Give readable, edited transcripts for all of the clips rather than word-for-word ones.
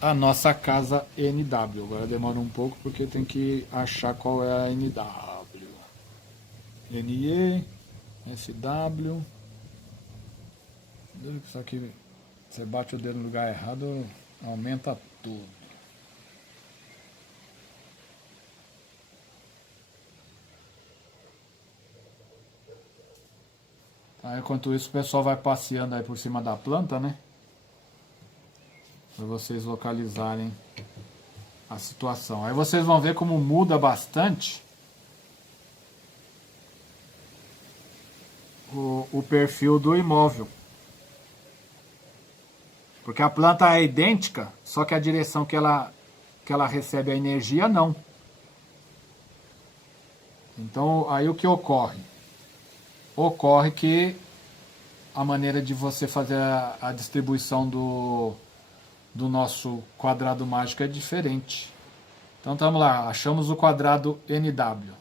a nossa casa NW. Agora demora um pouco porque tem que achar qual é a NW. NE, SW. Isso aqui, você bate o dedo no lugar errado, aumenta tudo. Aí, enquanto isso, o pessoal vai passeando aí por cima da planta, né? Para vocês localizarem a situação. Aí vocês vão ver como muda bastante o perfil do imóvel. Porque a planta é idêntica, só que a direção que ela recebe a energia, não. Então, aí o que ocorre? Ocorre que a maneira de você fazer a distribuição do nosso quadrado mágico é diferente. Então, vamos lá, achamos o quadrado NW.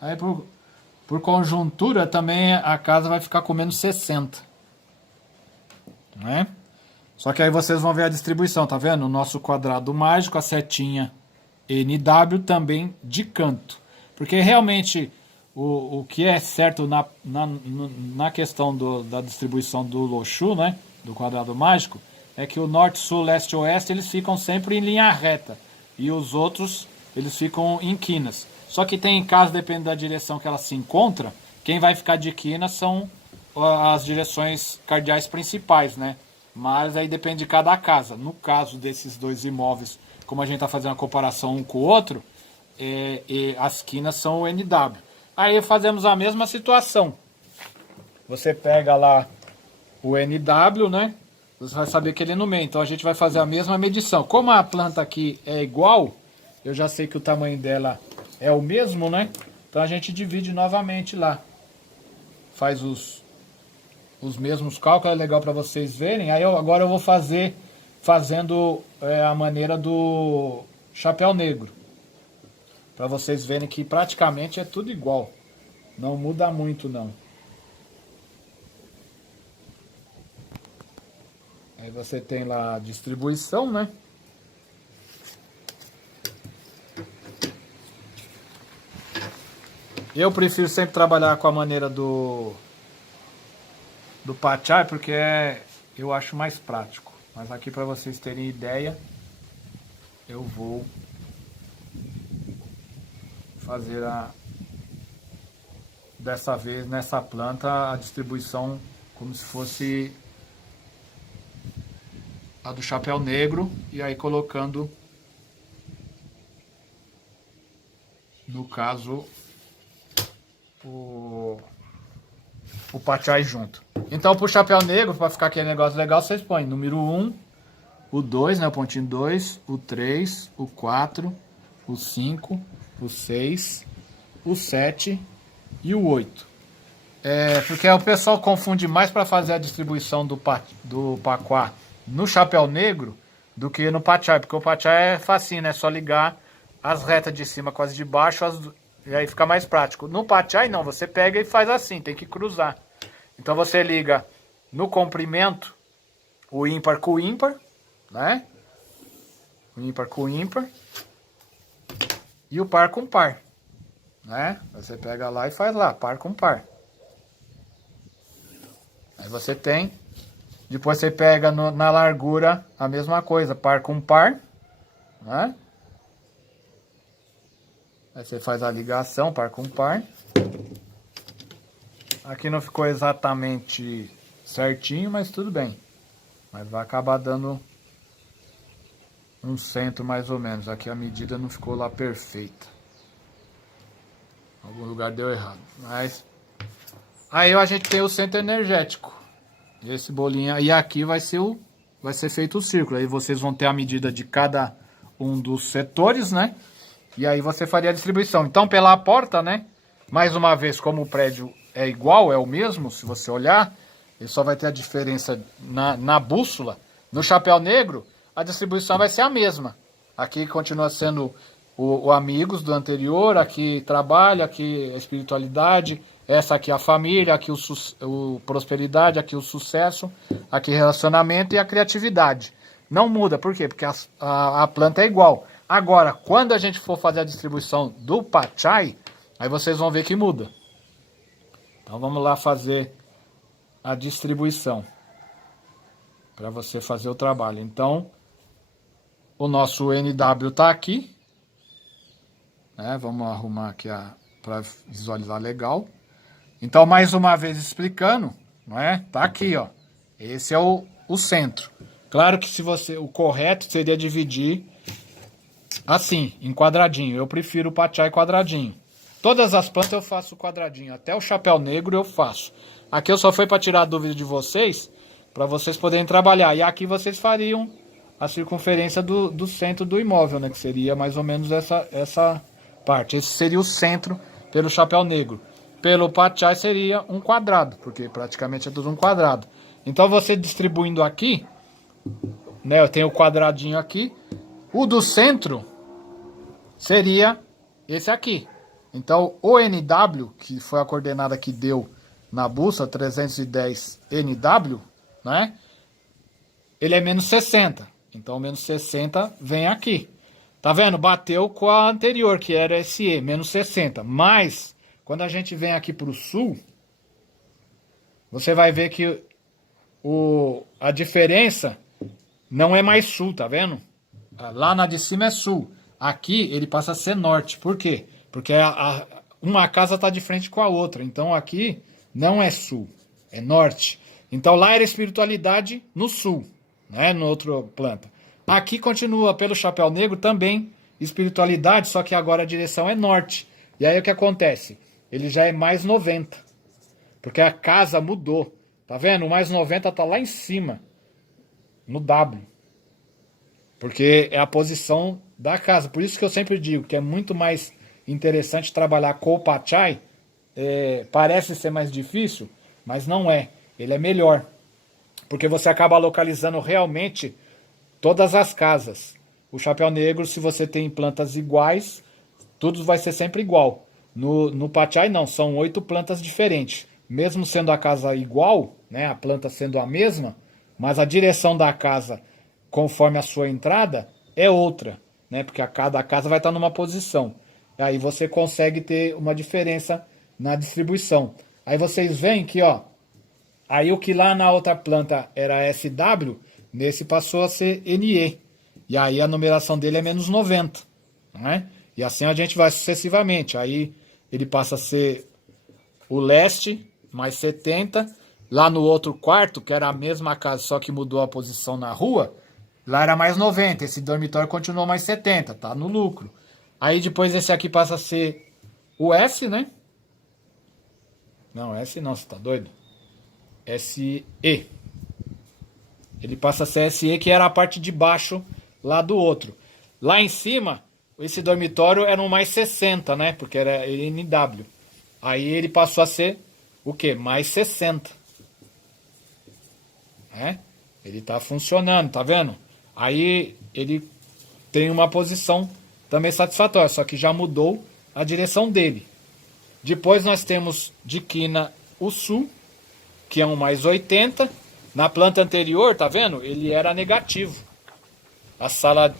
Aí, por conjuntura, também a casa vai ficar com menos 60. Né? Só que aí vocês vão ver a distribuição, tá vendo? O nosso quadrado mágico, a setinha NW também de canto. Porque realmente o que é certo na questão da distribuição do Loxu, né? Do quadrado mágico, é que o norte, sul, leste e oeste eles ficam sempre em linha reta. E os outros eles ficam em quinas. Só que tem casos, dependendo da direção que ela se encontra, quem vai ficar de quina são as direções cardeais principais, né? Mas aí depende de cada casa. No caso desses dois imóveis, como a gente está fazendo a comparação um com o outro, as quinas são o NW. Aí fazemos a mesma situação. Você pega lá o NW, né? Você vai saber que ele é no meio. Então a gente vai fazer a mesma medição. Como a planta aqui é igual, eu já sei que o tamanho dela é o mesmo, né? Então a gente divide novamente lá. Faz os mesmos cálculos, é legal para vocês verem. Aí agora eu vou fazendo a maneira do chapéu negro. Para vocês verem que praticamente é tudo igual. Não muda muito não. Aí você tem lá a distribuição, né? Eu prefiro sempre trabalhar com a maneira do Pachai, porque eu acho mais prático. Mas aqui para vocês terem ideia, eu vou fazer dessa vez nessa planta a distribuição como se fosse a do chapéu negro, e aí colocando, no caso, o Pachai junto. Então, pro chapéu negro, para ficar aquele negócio legal, vocês põem número 1, o 2, né, o pontinho 2, o 3, o 4, o 5, o 6, o 7 e o 8. Porque o pessoal confunde mais para fazer a distribuição do Paquá no chapéu negro do que no Pachai, porque o Pachai é facinho, né? É só ligar as retas de cima com as de baixo, e aí fica mais prático. No Pachai não, você pega e faz assim, tem que cruzar. Então você liga no comprimento o ímpar com o ímpar, né? O ímpar com o ímpar e o par com par, né? Você pega lá e faz lá, par com par. Aí você tem, depois você pega na largura a mesma coisa, par com par, né? Aí você faz a ligação, par com par. Aqui não ficou exatamente certinho, mas tudo bem. Mas vai acabar dando um centro mais ou menos. Aqui a medida não ficou lá perfeita. Em algum lugar deu errado. Mas aí a gente tem o centro energético. E esse bolinho aí aqui vai ser feito o círculo. Aí vocês vão ter a medida de cada um dos setores, né? E aí você faria a distribuição. Então pela porta, né? Mais uma vez, como o prédio é igual, é o mesmo, se você olhar, ele só vai ter a diferença na bússola. No chapéu negro, a distribuição vai ser a mesma. Aqui continua sendo o amigos do anterior, aqui trabalho, aqui a espiritualidade, essa aqui a família, aqui o prosperidade, aqui o sucesso, aqui relacionamento e a criatividade. não muda. Por quê? Porque a planta é igual. Agora, quando a gente for fazer a distribuição do Pachai, aí vocês vão ver que muda. Então vamos lá fazer a distribuição para você fazer o trabalho. Então, o nosso NW está aqui. Vamos arrumar aqui para visualizar legal. Então, mais uma vez explicando, não é? Tá aqui, ó. Esse é o centro. Claro que o correto seria dividir assim, em quadradinho. Eu prefiro o Pachai quadradinho. Todas as plantas eu faço quadradinho, até o chapéu negro eu faço. Aqui eu só fui para tirar a dúvida de vocês, para vocês poderem trabalhar. E aqui vocês fariam a circunferência do centro do imóvel, né? Que seria mais ou menos essa parte. Esse seria o centro pelo chapéu negro. Pelo Pachai seria um quadrado, porque praticamente é tudo um quadrado. Então você distribuindo aqui, né? Eu tenho o quadradinho aqui. O do centro seria esse aqui. Então, o NW, que foi a coordenada que deu na bússola, 310 NW, né? Ele é menos 60. Então, menos 60 vem aqui. Tá vendo? Bateu com a anterior, que era SE, menos 60. Mas, quando a gente vem aqui para o sul, você vai ver que a diferença não é mais sul, tá vendo? Lá na de cima é sul. Aqui ele passa a ser norte. Por quê? Porque uma casa está de frente com a outra. Então aqui não é sul, é norte. Então lá era espiritualidade no sul, né? No outro planta. Aqui continua pelo chapéu negro também espiritualidade, só que agora a direção é norte. E aí o que acontece? Ele já é mais 90. Porque a casa mudou. Tá vendo? O mais 90 tá lá em cima. No W. Porque é a posição da casa. Por isso que eu sempre digo que é muito mais interessante trabalhar com o Pachai. Parece ser mais difícil, mas não é. Ele é melhor. Porque você acaba localizando realmente todas as casas. O chapéu negro, se você tem plantas iguais, tudo vai ser sempre igual. No Pachai não, são 8 plantas diferentes. Mesmo sendo a casa igual, né, a planta sendo a mesma, mas a direção da casa, conforme a sua entrada, é outra. Né, porque cada casa vai estar numa posição. Aí você consegue ter uma diferença na distribuição. Aí vocês veem que, ó, aí o que lá na outra planta era SW, nesse passou a ser NE. E aí a numeração dele é menos 90. Né? E assim a gente vai sucessivamente. Aí ele passa a ser o leste, mais 70. Lá no outro quarto, que era a mesma casa, só que mudou a posição na rua, lá era mais 90. Esse dormitório continuou mais 70, tá no lucro. Aí depois esse aqui passa a ser o S, né? Não, S não, você tá doido? SE. Ele passa a ser SE, que era a parte de baixo lá do outro. Lá em cima, esse dormitório era um mais 60, né? Porque era NW. Aí ele passou a ser o quê? Mais 60. Né? Ele tá funcionando, tá vendo? Aí ele tem uma posição também satisfatória, só que já mudou a direção dele. Depois nós temos de quina o sul, que é um mais 80. Na planta anterior, tá vendo? Ele era negativo. A sala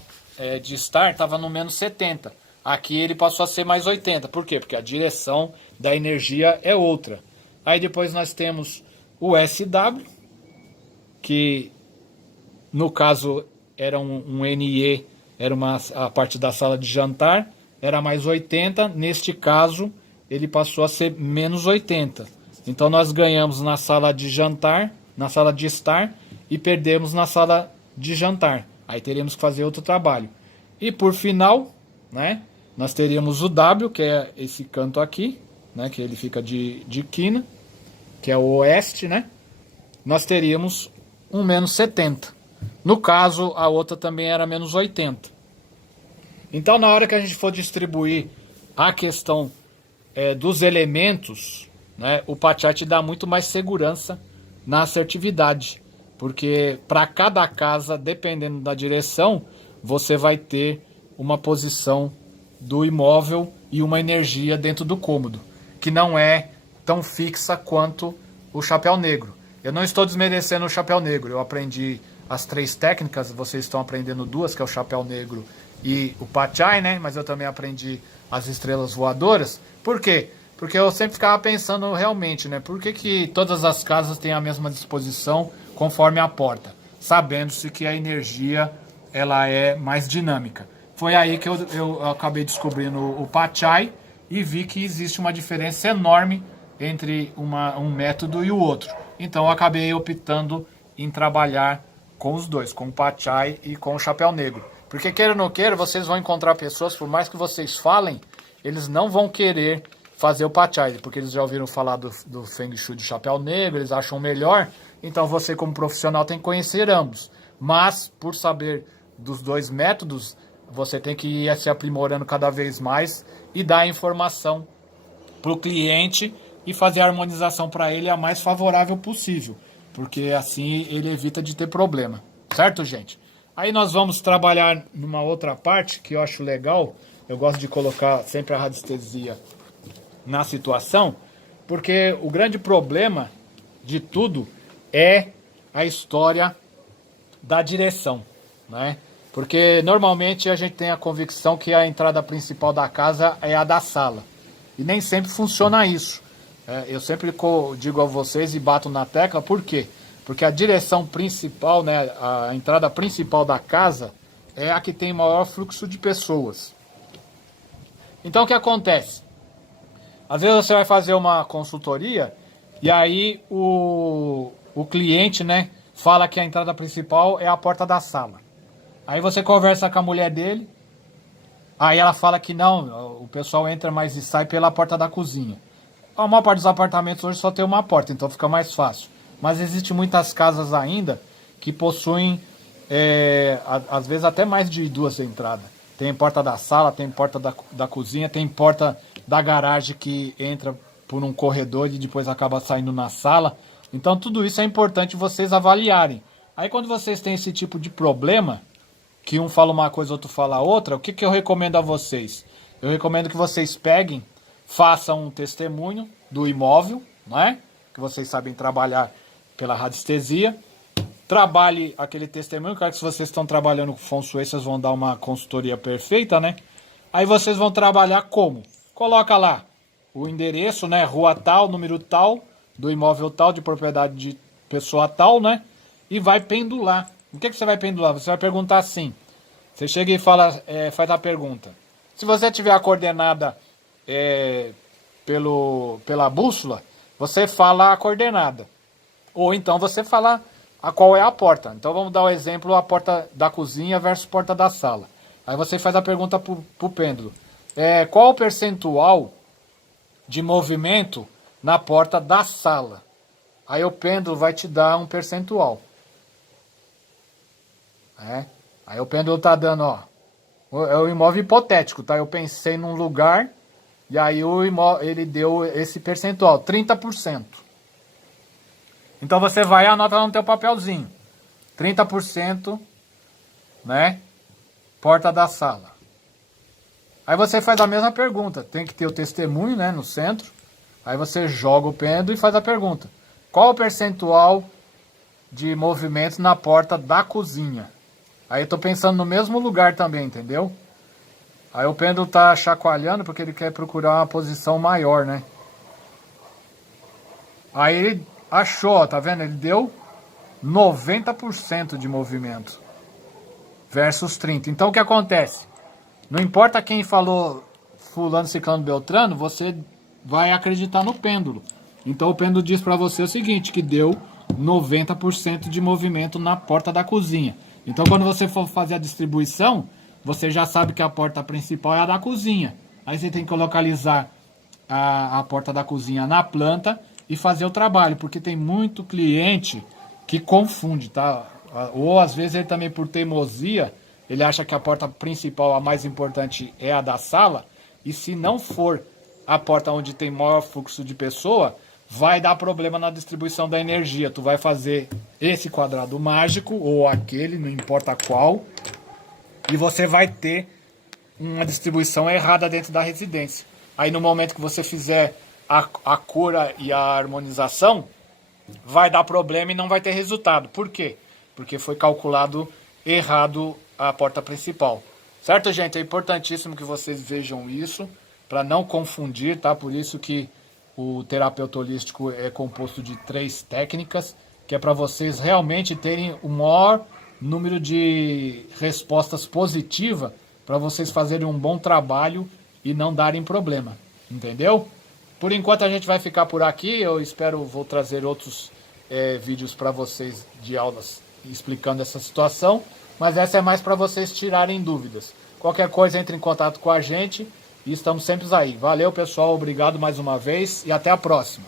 de estar estava no menos 70. Aqui ele passou a ser mais 80. Por quê? Porque a direção da energia é outra. Aí depois nós temos o SW, que no caso era um NE, era a parte da sala de jantar, era mais 80. Neste caso, ele passou a ser menos 80. Então nós ganhamos na sala de jantar, na sala de estar, e perdemos na sala de jantar. Aí teríamos que fazer outro trabalho. E por final, né, nós teríamos o W, que é esse canto aqui, né, que ele fica de quina, que é o oeste, né? Nós teríamos um menos 70. No caso, a outra também era menos 80. Então, na hora que a gente for distribuir a questão dos elementos, né, o Pachai te dá muito mais segurança na assertividade. Porque para cada casa, dependendo da direção, você vai ter uma posição do imóvel e uma energia dentro do cômodo, que não é tão fixa quanto o chapéu negro. Eu não estou desmerecendo o chapéu negro, eu aprendi as 3 técnicas, vocês estão aprendendo 2, que é o chapéu negro e o Pachai, né? Mas eu também aprendi as estrelas voadoras. Por quê? Porque eu sempre ficava pensando realmente, né? Por que todas as casas têm a mesma disposição conforme a porta? Sabendo-se que a energia ela é mais dinâmica. Foi aí que eu acabei descobrindo o Pachai e vi que existe uma diferença enorme entre um método e o outro. Então eu acabei optando em trabalhar com os dois, com o Pachai e com o chapéu negro. Porque queira ou não queira, vocês vão encontrar pessoas, por mais que vocês falem, eles não vão querer fazer o Pachai, porque eles já ouviram falar do Feng Shui de chapéu negro, eles acham melhor. Então você como profissional tem que conhecer ambos. Mas por saber dos 2 métodos, você tem que ir se aprimorando cada vez mais e dar a informação para o cliente e fazer a harmonização para ele a mais favorável possível, porque assim ele evita de ter problema, certo, gente? Aí nós vamos trabalhar numa outra parte que eu acho legal. Eu gosto de colocar sempre a radiestesia na situação, porque o grande problema de tudo é a história da direção, né? Porque normalmente a gente tem a convicção que a entrada principal da casa é a da sala, e nem sempre funciona isso. Eu sempre digo a vocês e bato na tecla, por quê? Porque a direção principal, né, a entrada principal da casa é a que tem maior fluxo de pessoas. Então o que acontece? Às vezes você vai fazer uma consultoria e aí o cliente, né, fala que a entrada principal é a porta da sala. Aí você conversa com a mulher dele, aí ela fala que não, o pessoal entra mais e sai pela porta da cozinha. A maior parte dos apartamentos hoje só tem uma porta, então fica mais fácil. Mas existem muitas casas ainda que possuem, às vezes, até mais de 2 entradas. Tem porta da sala, tem porta da cozinha, tem porta da garagem que entra por um corredor e depois acaba saindo na sala. Então tudo isso é importante vocês avaliarem. Aí quando vocês têm esse tipo de problema, que um fala uma coisa, outro fala outra, o que eu recomendo a vocês? Eu recomendo que vocês peguem, façam um testemunho do imóvel, né? Que vocês sabem trabalhar pela radiestesia. Trabalhe aquele testemunho, claro que se vocês estão trabalhando com Feng Shui, vocês vão dar uma consultoria perfeita, né? Aí vocês vão trabalhar como? Coloca lá o endereço, né? Rua tal, número tal, do imóvel tal, de propriedade de pessoa tal, né? E vai pendular. O que você vai pendular? Você vai perguntar assim. Você chega e fala, faz a pergunta. Se você tiver a coordenada pela bússola, você fala a coordenada. Ou então você fala a qual é a porta. Então vamos dar o exemplo, a porta da cozinha versus porta da sala. Aí você faz a pergunta pro pêndulo. Qual o percentual de movimento na porta da sala? Aí o pêndulo vai te dar um percentual. Aí o pêndulo tá dando, ó. É o imóvel hipotético, tá? Eu pensei num lugar e aí ele deu esse percentual, 30%. Então você vai e anota no teu papelzinho. 30%, né? Porta da sala. Aí você faz a mesma pergunta. Tem que ter o testemunho, né, no centro. Aí você joga o pêndulo e faz a pergunta. Qual o percentual de movimento na porta da cozinha? Aí eu tô pensando no mesmo lugar também, entendeu? Aí o pêndulo tá chacoalhando porque ele quer procurar uma posição maior, né? Aí ele achou, ó, tá vendo? Ele deu 90% de movimento versus 30%. Então o que acontece? Não importa quem falou fulano, ciclano, beltrano, você vai acreditar no pêndulo. Então o pêndulo diz pra você o seguinte, que deu 90% de movimento na porta da cozinha. Então quando você for fazer a distribuição, você já sabe que a porta principal é a da cozinha. Aí você tem que localizar a porta da cozinha na planta e fazer o trabalho, porque tem muito cliente que confunde, tá? Ou às vezes ele também, por teimosia, ele acha que a porta principal, a mais importante, é a da sala, e se não for a porta onde tem maior fluxo de pessoa, vai dar problema na distribuição da energia. Tu vai fazer esse quadrado mágico, ou aquele, não importa qual, e você vai ter uma distribuição errada dentro da residência. Aí no momento que você fizer a cura e a harmonização, vai dar problema e não vai ter resultado. Por quê? porque foi calculado errado a porta principal. Certo, gente? É importantíssimo que vocês vejam isso, para não confundir, tá? Por isso que o terapeuta holístico é composto de 3 técnicas, que é para vocês realmente terem o maior número de respostas positivas, para vocês fazerem um bom trabalho e não darem problema, entendeu? Por enquanto a gente vai ficar por aqui, eu espero, vou trazer outros vídeos para vocês de aulas explicando essa situação, mas essa é mais para vocês tirarem dúvidas. Qualquer coisa, entre em contato com a gente e estamos sempre aí. Valeu, pessoal, obrigado mais uma vez e até a próxima.